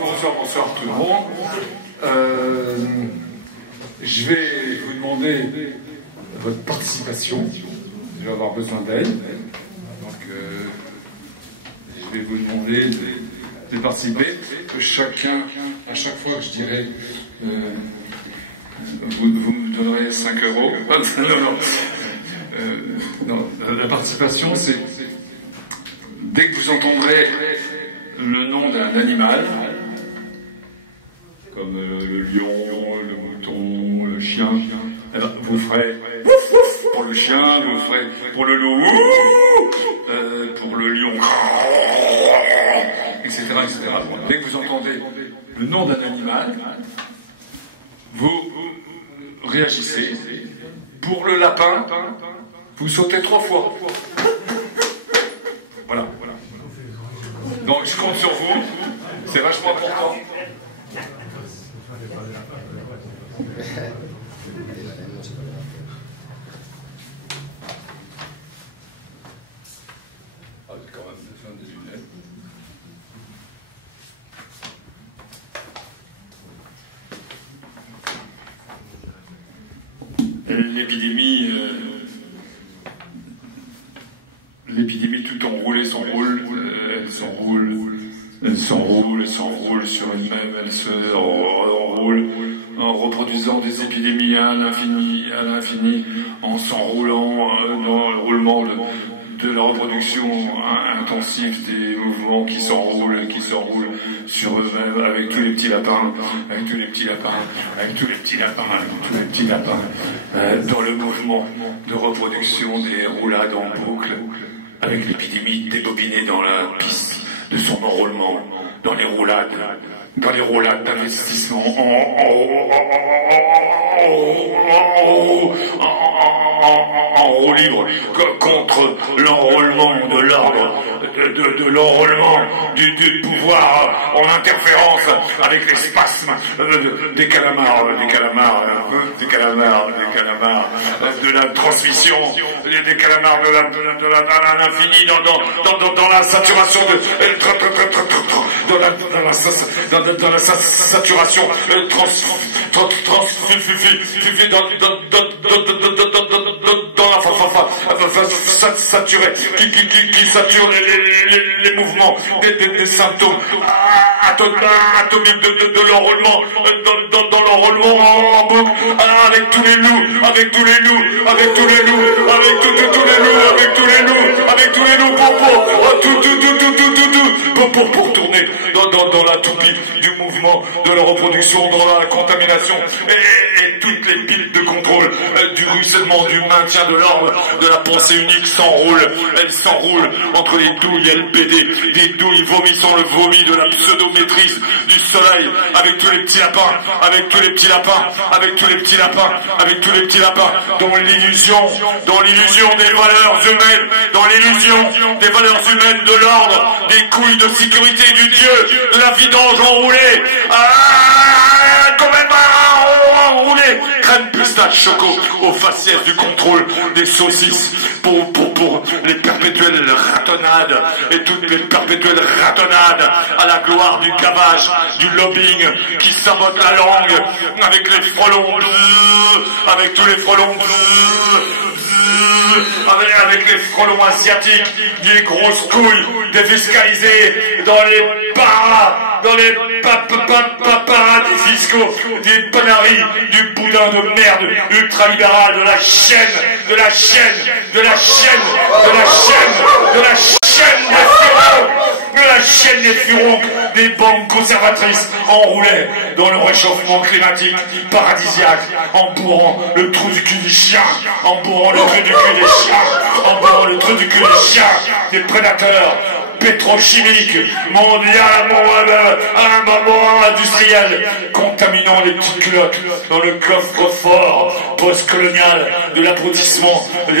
Bonsoir, bonsoir tout le monde. Je vais vous demander votre participation. Je vais avoir besoin d'aide. Donc, je vais vous demander de participer. Que chacun, à chaque fois que je dirai, vous me donnerez 5 euros. Non, la participation, c'est dès que vous entendrez le nom d'un animal, comme le lion, le mouton, le chien, eh ben, vous ferez ouf, ouf pour le chien, vous ferez pour le loup, pour le lion, etc., etc. Dès que vous entendez le nom d'un animal, vous réagissez. Pour le lapin, vous sautez 3 fois. Voilà. Donc je compte sur vous, c'est vachement important. Ah, j'ai quand même besoin des lunettes. L'épidémie tout enroulée s'enroule, elle s'enroule sur elle-même, elle se enroule en reproduisant des épidémies à l'infini, en s'enroulant dans le roulement de la reproduction intensive des mouvements qui s'enroulent sur eux-mêmes, avec tous les petits lapins, dans le mouvement de reproduction des roulades en boucle, avec l'épidémie débobinée dans la piste de son enroulement, dans les roulades d'investissement en roue libre contre l'enrôlement de l'ordre, de l'enrôlement du pouvoir en interférence avec les spasmes des calamars, de la transmission, des calamars de l'infini dans la saturation dans la saturation saturé, qui sature les mouvements, des symptômes atomiques de l'enrôlement, dans l'enrôlement en boucle, avec tous les loups, avec tous les loups, pour tourner dans la toupie du mouvement de la reproduction, dans la contamination et toutes les piles de contrôle du ruissellement, du maintien de l'ordre, de la pensée unique s'enroule. Elle s'enroule entre les douilles LPD, des douilles vomissant le vomi de la pseudo-maîtrise du soleil, avec tous les petits lapins, dans l'illusion des valeurs humaines, de l'ordre, des couilles de sécurité du Dieu, de la vidange enroulée, enroulée, crème pistache choco aux faciès du contrôle des saucisses pour les perpétuelles ratonnades et toutes les perpétuelles ratonnades à la gloire du gavage, du lobbying qui sabote la langue avec les frelons, avec tous les frelons, avec les frelons asiatiques, des grosses couilles défiscalisées dans les paradis fiscaux, des panaries, du boudin de merde ultralibéral, de la chaîne des furons, des banques conservatrices enroulées dans le réchauffement climatique paradisiaque, en bourrant le trou du cul des chiens, des prédateurs pétrochimiques, industriels, contaminant les petites culottes dans le coffre-fort post-colonial de l'abrutissement, des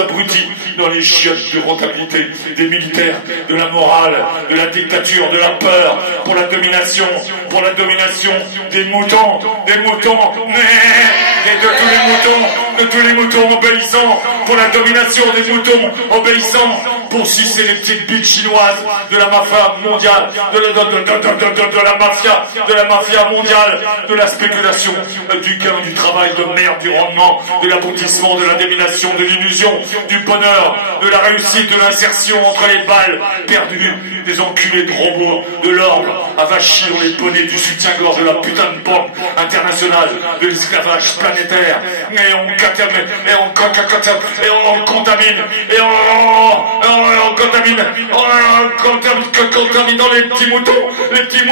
abrutis dans les chiottes de rentabilité des militaires, de la morale, de la dictature, de la peur, pour la domination des moutons, et de tous les moutons obéissants pour la domination des moutons obéissants pour sucer les petites bites chinoises de la mafia mondiale, de la mafia mondiale, de la spéculation, du gain, du travail, de merde, du rendement, de l'aboutissement, de la domination, de l'illusion, du bonheur, de la réussite, de l'insertion entre les balles perdues, des enculés de robots, de l'ordre, avachis dans les bonnets du soutien-gorge de la putain de banque internationale, de l'esclavage planétaire, et on contamine, contaminant les petits moutons, tous les petits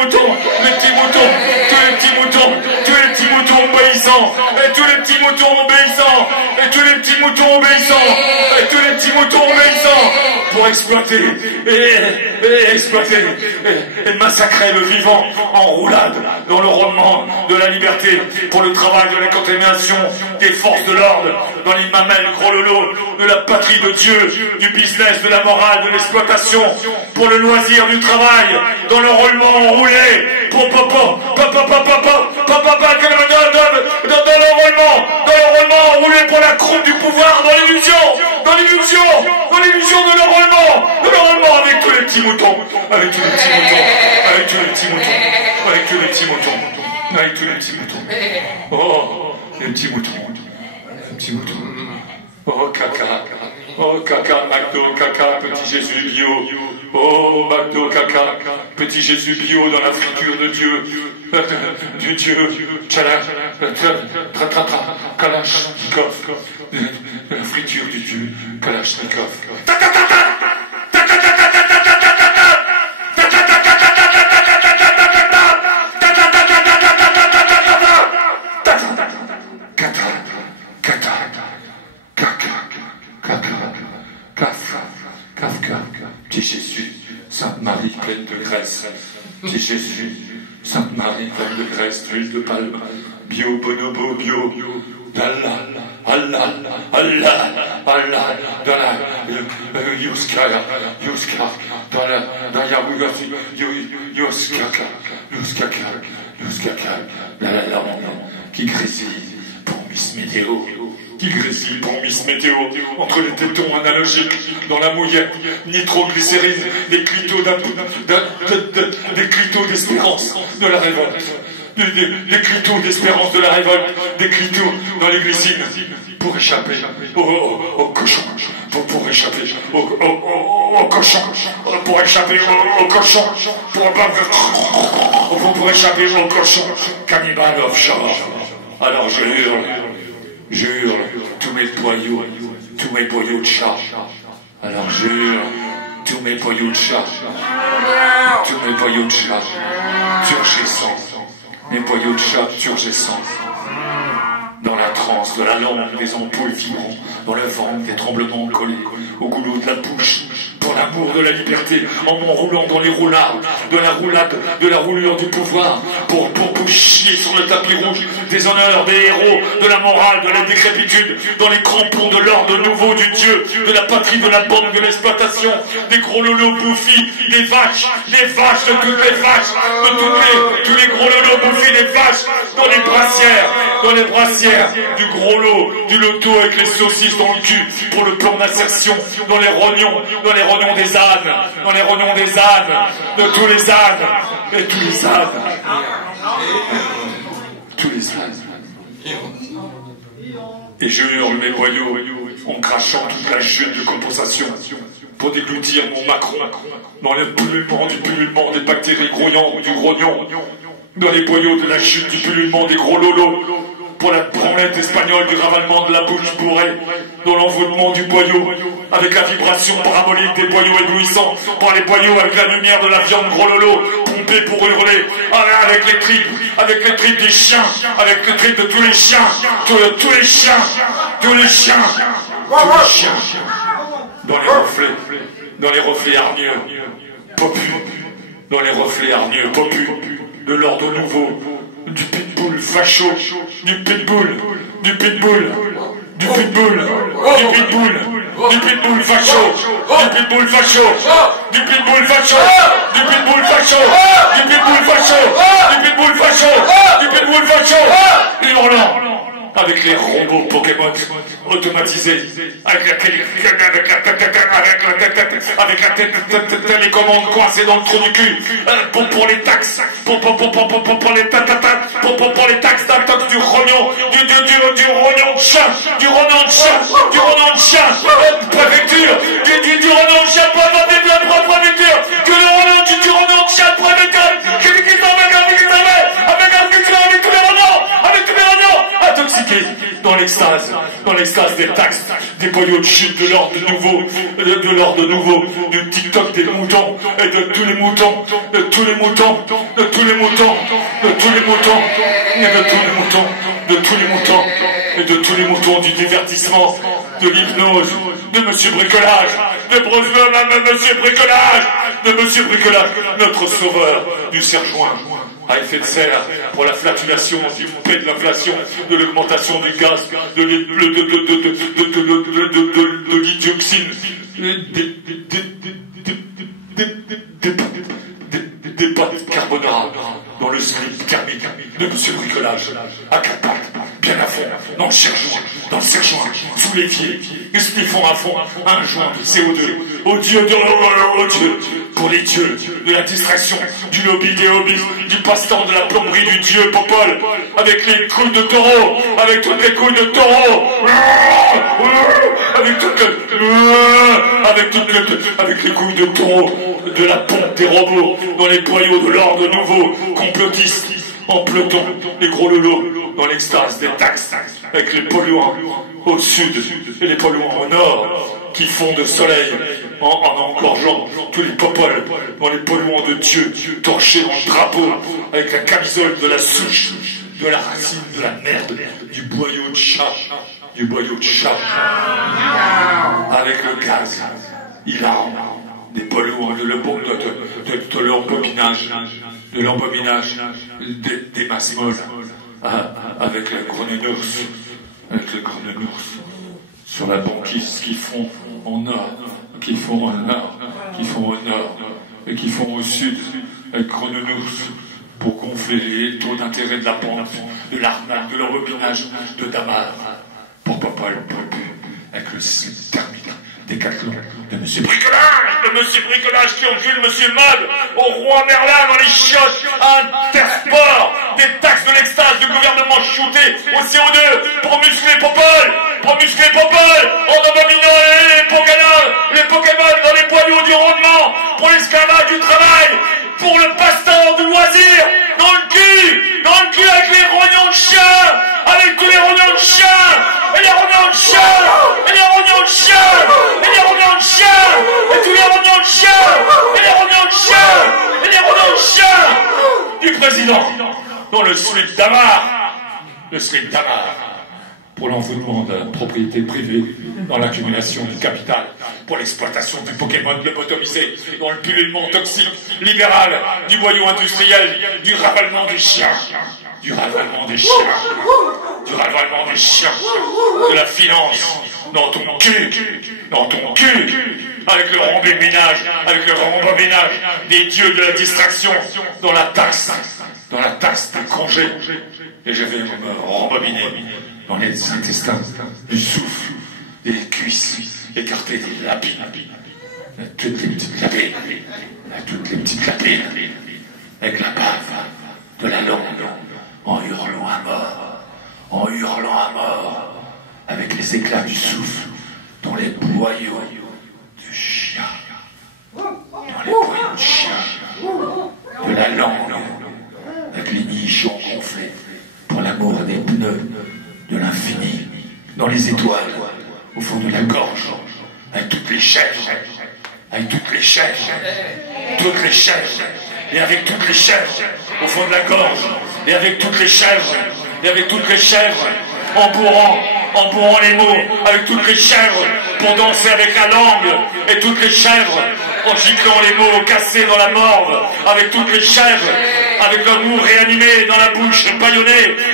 moutons obéissants, et tous les petits moutons obéissants, et tous les petits moutons obéissants, et tous les petits moutons obéissants, pour exploiter, et massacrer le vivant en roulade, dans le rendement de la liberté, pour le travail de la contamination des forces de l'ordre, dans les mamelles gros lolo, de la patrie de Dieu, du business, de la morale, de l'exploitation, pour le loisir du travail, dans le roulement enroulé, pour dans le roulement enroulé pour la croûte du pouvoir, dans l'illusion de l'enrôlement, avec tous les petits moutons, avec tous les petits moutons. Oh, les petits moutons. Oh, caca, McDo, caca, petit Jésus bio. Oh, McDo, caca, petit Jésus bio dans la friture de Dieu. Du Dieu, Kalachnikov. La friture du Dieu, Kalachnikov. Petit Jésus, Sainte Marie pleine de graisse. Petit Jésus, Sainte Marie pleine de graisse, d'huile de palme, bio, bonobo, bio, Allah, dans la Yuska, dans la Yuskaka, qui grésille pour Miss Météo. Qui grésille pour Miss Météo, entre les tétons analogiques, dans la mouillette, nitroglycérine, des clitos d'espérance de la révolte, des clitos d'espérance de la révolte, des clitos dans les glycines, pour échapper au cochon, pour échapper au cochon, pour échapper au cochon, pour échapper au cochon, cannibale offshore. Alors je hurle tous mes boyaux de chat. Alors je hurle tous mes boyaux de chat. Turgescents. Mes boyaux de chat turgescents. Dans la transe de la lampe des ampoules vibrant, dans le ventre des tremblements collés, au goulot de la bouche, pour l'amour de la liberté, en m'enroulant dans les roulades, de la roulure du pouvoir, pour chier sur le tapis rouge des honneurs, des héros, de la morale, de la décrépitude, dans les crampons de l'ordre nouveau du Dieu, de la patrie, de la bombe, de l'exploitation, des gros lolos bouffis, des vaches, de toutes les vaches, tous les gros lolos bouffis, des vaches, dans les brassières, du gros lot, du loto avec les saucisses dans le cul, pour le plan d'insertion, dans les rognons des ânes, de tous les ânes, et tous les ânes. Et je hurle mes boyaux en crachant toute la chute de compensation pour déglutir mon Macron dans le pullulement des bactéries grouillantes du grognon, dans les boyaux de la chute du pullulement des gros lolos, pour la branlette espagnole du ravalement de la bouche bourrée, dans l'envoûtement du boyau, avec la vibration parabolique des boyaux éblouissants, par les boyaux avec la lumière de la viande gros lolo, pompée pour hurler, avec les tripes des chiens, avec les tripes de tous les chiens, tous les chiens, dans les reflets hargneux, popus, de l'ordre nouveau, du pitbull facho, du pitbull facho, hurlant, avec les robots Pokémon automatisés, avec la télécommande coincée dans le trou du cul, pour les taxes, pour les taxes d'intox du rognon, du rognon de chien, du rognon de chien, préfecture, du rognon de chien, préfecture, que le rognon du rognon de chien, préfecture, avec tous les rognons, intoxiqués dans l'extase des taxes, des boyaux de chute, de l'ordre nouveau, du TikTok des moutons, et de tous les moutons, du divertissement, de l'hypnose, de Monsieur Bricolage, de Monsieur Bricolage, notre sauveur du serre-joint à effet de serre pour la flatulation, du prix de l'inflation, de l'augmentation du gaz, de l'hydroxyne, des pâtes carbonara dans le slip thermique de Monsieur Bricolage, à quatre pattes, bien à fond, dans le serre-joint, sous l'évier, et sniffons à fond un joint de CO2, au Dieu, pour les dieux de la distraction, du lobby des hobbies, du passe-temps de la plomberie du dieu Popol, avec les couilles de taureau, avec toutes les couilles de taureau, avec les couilles de taureau, de la pompe des robots, dans les boyaux de l'ordre nouveau, complotistes, en peloton, les gros lolos, dans l'extase des taxes, avec les polluants au sud et les polluants au nord, qui font de soleil en engorgeant tous les popoles dans les polluants de Dieu, torchés en drapeau, avec la camisole de la souche, de la racine, de la merde, du boyau de chat, avec le gaz hilarant des polluants de l'embobinage, des masses molles, avec le grenounours, sur la banquise qui font au nord, et qui font au sud, avec grenounours, pour gonfler les taux d'intérêt de la banque, de l'arnaque, de l'embobinage, de Damar, pour Popol, avec le slip thermique. Décathlon de Monsieur Bricolage qui encule Monsieur Mode au roi Merlin dans les chiottes, Intersport, des taxes de l'extase du gouvernement shooté au CO2 pour muscler Popol, en abominant les Pokémon dans les boyaux du rendement, pour l'esclavage du travail, pour le passe-temps du loisir, dans le cul avec les rognons de chien, avec tous les rognons de chien, et les rognons de chien, et les rognons de chien, et les rognons de chien, et tous les rognons de chien, et les rognons de chien, et les rognons de chien du président, dans le slip Damar, pour l'envoûtement de la propriété privée, dans l'accumulation du capital, pour l'exploitation du Pokémon lobotomisé, dans le pullulement toxique, libéral, du boyau industriel, du ravalement des chiens, de la finance, dans ton cul, avec le rembobinage, des dieux de la distraction, dans la taxe des congés, et je vais me rembobiner dans les intestins, du souffle, des cuisses, écarter des lapines, toutes les petites lapines, avec la bave de la langue, en hurlant à mort, avec les éclats du souffle, dans les boyaux du chien, de la langue, avec les nichons gonflés, pour l'amour des pneus, de l'infini, dans les étoiles, au fond de la gorge, avec toutes les chèvres, et avec toutes les chèvres, au fond de la gorge, et avec toutes les chèvres, en bourrant les mots, avec toutes les chèvres, pour danser avec la langue, et toutes les chèvres, en giclant les mots cassés dans la morve, avec toutes les chèvres, avec l'amour réanimé dans la bouche bâillonnée,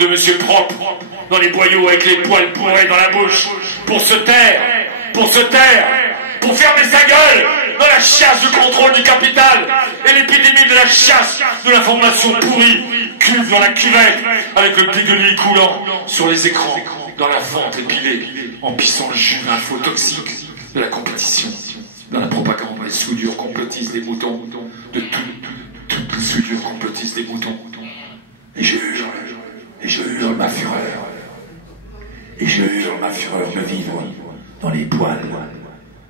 de Monsieur Propre, dans les boyaux avec les poils bourrés dans la bouche, pour se taire, pour fermer sa gueule dans la chasse du contrôle du capital et l'épidémie de la chasse de l'information pourrie, cuve dans la cuvette, avec le dégueulis coulant sur les écrans, dans la fente épilée, en pissant le jus infotoxique de la compétition, dans la propagande des soudures complotistes des moutons, de toutes les soudures complotistes des moutons. Et je hurle ma fureur. Et je hurle ma fureur de vivre dans les poils,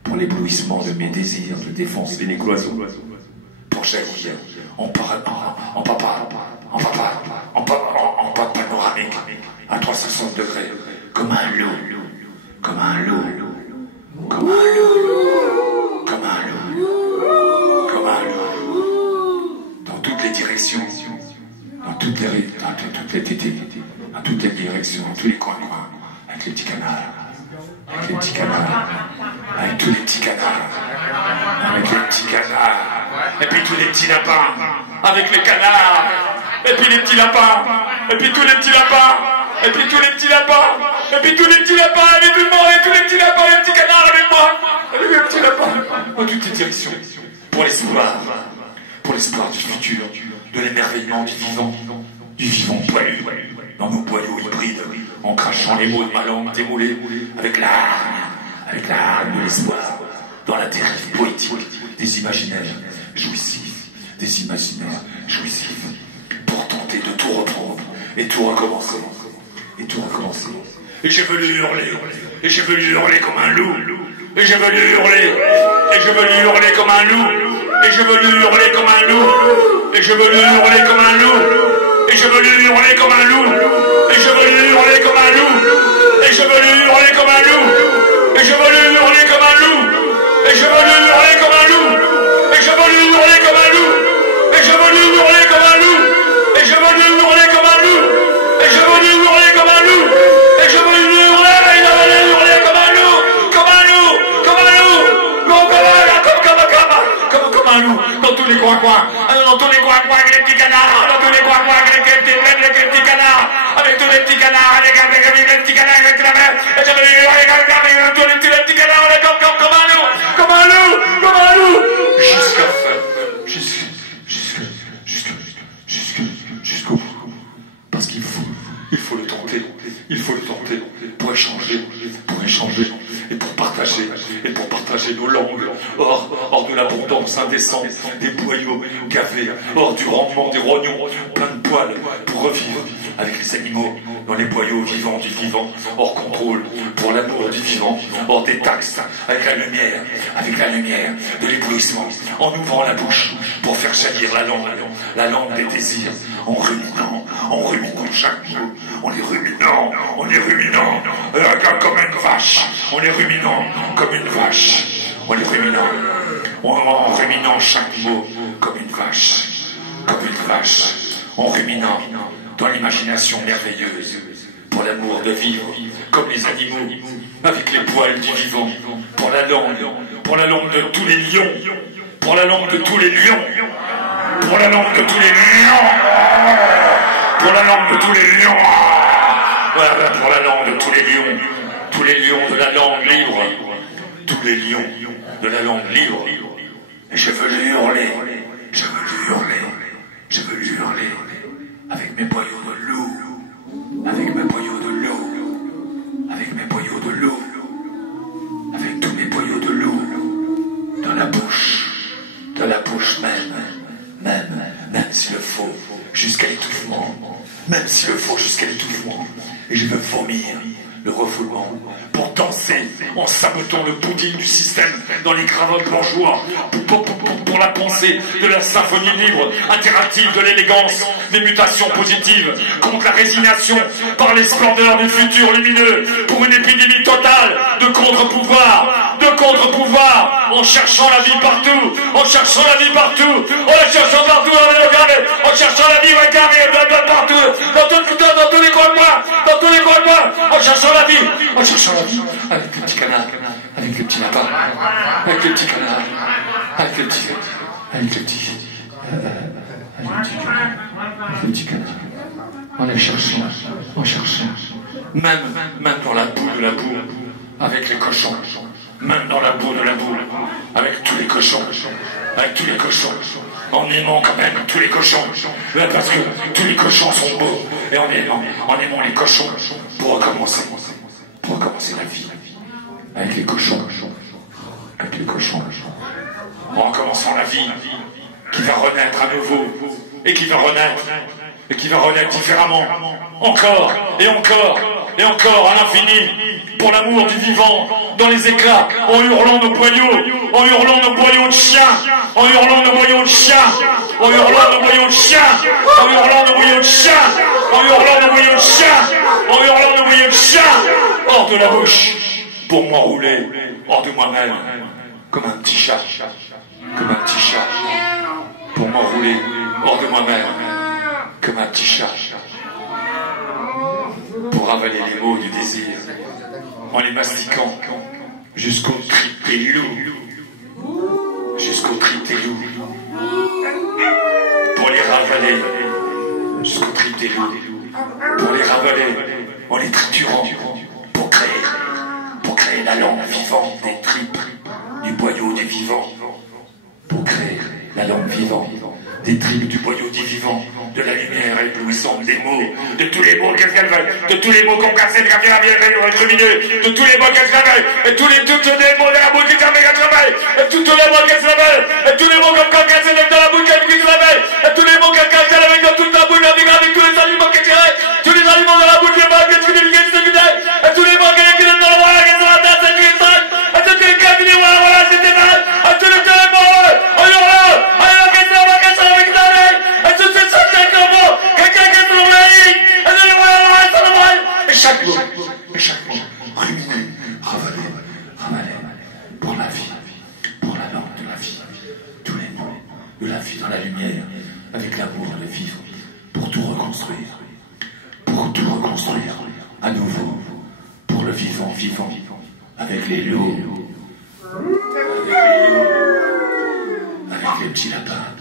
pour l'éblouissement de mes désirs de défoncer les cloisons, pour jaillir en panoramique, à 360 degrés, comme un loup, comme un loup, comme un loup, comme un loup, comme un loup, dans toutes les directions, dans toutes les directions, dans tous les coins, avec les petits canards, avec les petits canards, avec tous les petits canards, avec les petits canards, et puis tous les petits lapins, avec les canards, et puis les petits lapins, et puis tous les petits lapins, et puis tous les petits lapins, et puis tous les petits lapins, avec tout le monde, et tous les petits lapins, les petits canards avec moi, avec les petits lapins, dans toutes les directions, pour l'espoir du futur, de l'émerveillement du vivant poilu, dans nos boyaux hybrides, en crachant les mots de ma langue démoulée, avec l'arme de l'espoir, dans la dérive poétique des imaginaires jouissifs, pour tenter de tout reprendre, et tout recommencer, Et je veux lui hurler, comme un loup, et je veux lui hurler, comme un loup, et je veux lui hurler comme un loup, et je veux lui hurler comme un loup, et je veux lui hurler comme un loup, et je veux lui hurler comme un loup, et je veux lui hurler comme un loup, et je veux lui hurler comme un loup, et je veux lui hurler comme un loup, et je veux lui hurler comme un loup, et je veux lui hurler comme un loup, et je veux lui hurler comme un loup, et je veux lui hurler comme un loup, et je veux lui hurler, et je veux lui hurler comme un loup, comme un loup, comme un loup, comme un loup, dans tous les coins, dans tous les coins avec les petits canards, dans tous les coins avec les petits canards, avec tous les petits canards, avec les petits canards, avec la mer, et je veux lui hurler avec tous les petits canards, comme un loup, jusqu'au bout, parce qu'il faut le tenter, pour échanger, et pour partager nos langues, hors de l'abondance indécente des boyaux gavés, hors du rendement des rognons, plein de poils, pour revivre avec les animaux, dans les boyaux vivants du vivant, hors contrôle, pour l'amour du vivant, hors des taxes, avec la lumière de l'éblouissement, en ouvrant la bouche, pour faire jaillir la langue des désirs, en ruminant chaque mot, en les ruminant, comme une vache, en les ruminant comme une vache, en ruminant chaque mot comme une vache, en ruminant dans l'imagination merveilleuse, pour l'amour de vivre comme les animaux, avec les poils du vivant, pour la langue de tous les lions, pour la langue de tous les lions, pour la langue de tous les lions, pour la langue de tous les lions, voilà, pour la langue de tous les lions de la langue libre, tous les lions de la langue libre, et je veux lui hurler, avec mes boyaux de loup, avec tous mes boyaux de loup, dans la bouche même s'il le faut, jusqu'à l'étouffement, et je veux vomir le refoulement, pour danser en sabotant le pudding du système dans les cravates bourgeois, pour la pensée de la symphonie libre, interactive de l'élégance, des mutations positives, contre la résignation par les splendeurs du futur lumineux, pour une épidémie totale de contre-pouvoir, en cherchant la vie partout, en cherchant la vie partout, partout, dans tous les coins de moi, en cherchant la vie, avec les petits canards, avec les petits lapins, avec les petits canards, avec les petits canards. en les cherchant, en cherchant. Même dans la boue de la boue, avec les cochons. Même dans la boue de la boue, avec tous les cochons. Avec tous les cochons. En aimant quand même tous les cochons. Parce que tous les cochons sont beaux. Et en aimant les cochons pour recommencer la vie. Avec les cochons. Avec les cochons. En recommençant la vie qui va renaître à nouveau. Et qui va renaître différemment. Encore et encore et encore à l'infini. Pour l'amour du vivant, dans les éclats, en hurlant nos boyaux de chiens, en hurlant nos boyaux de chiens, en hurlant nos boyaux de chiens, en hurlant nos boyaux de chiens, en hurlant nos boyaux de chiens, en hurlant nos boyaux de chiens, hors de la bouche, pour m'enrouler, hors de moi-même, comme un petit chat, pour m'enrouler, hors de moi-même, comme un petit chat, pour avaler les mots du désir, en les mastiquant jusqu'au tripélou, pour les ravaler jusqu'au tripélou, pour les ravaler en les triturant, pour créer la langue vivante des tripes du boyau des vivants, pour créer la langue vivante des tripes du boyau des vivants, de la lumière éblouissante des mots, de tous les mots qu'elles veulent, de tous les mots qu'on cassait, de tous les mots qu'elles veulent, et tous les mots de la bouche qu'elles veulent, et tous les mots qu'elles veulent, et tous les mots comme quand cassait dans la bouche qu'elles veulent, et tous les mots qu'elles cassait avec dans toute la bouche, avec tous les aliments qu'elles tiraient, tous les aliments de la bouche qu'elles veulent, qu'elles veulent, et tous les mots qu'elles veulent dans la voie, qu'elles sont la tête, et tous les cabinets, voilà, c'était mal, et tous les téléphone, en hurlant, chaque mot, ruminer, ravaler, pour la vie, pour la langue de la vie, tous les mots de la vie dans la lumière, avec l'amour de vivre, pour tout reconstruire, à nouveau, pour le vivant, avec les loups, avec les petits lapins,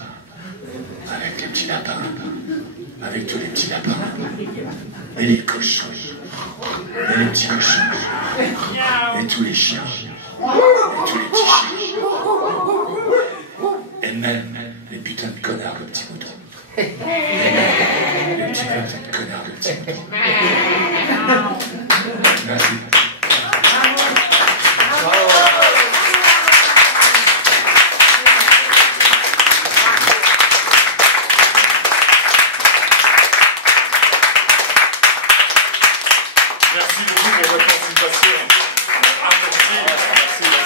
avec tous les petits lapins, et les cochons, et les petits cochons, et tous les chiens, et tous les petits chiens, et même les putains de connards de petits moutons. Les petits putains de connards de petits moutons. Merci. Merci beaucoup pour votre participation. Merci.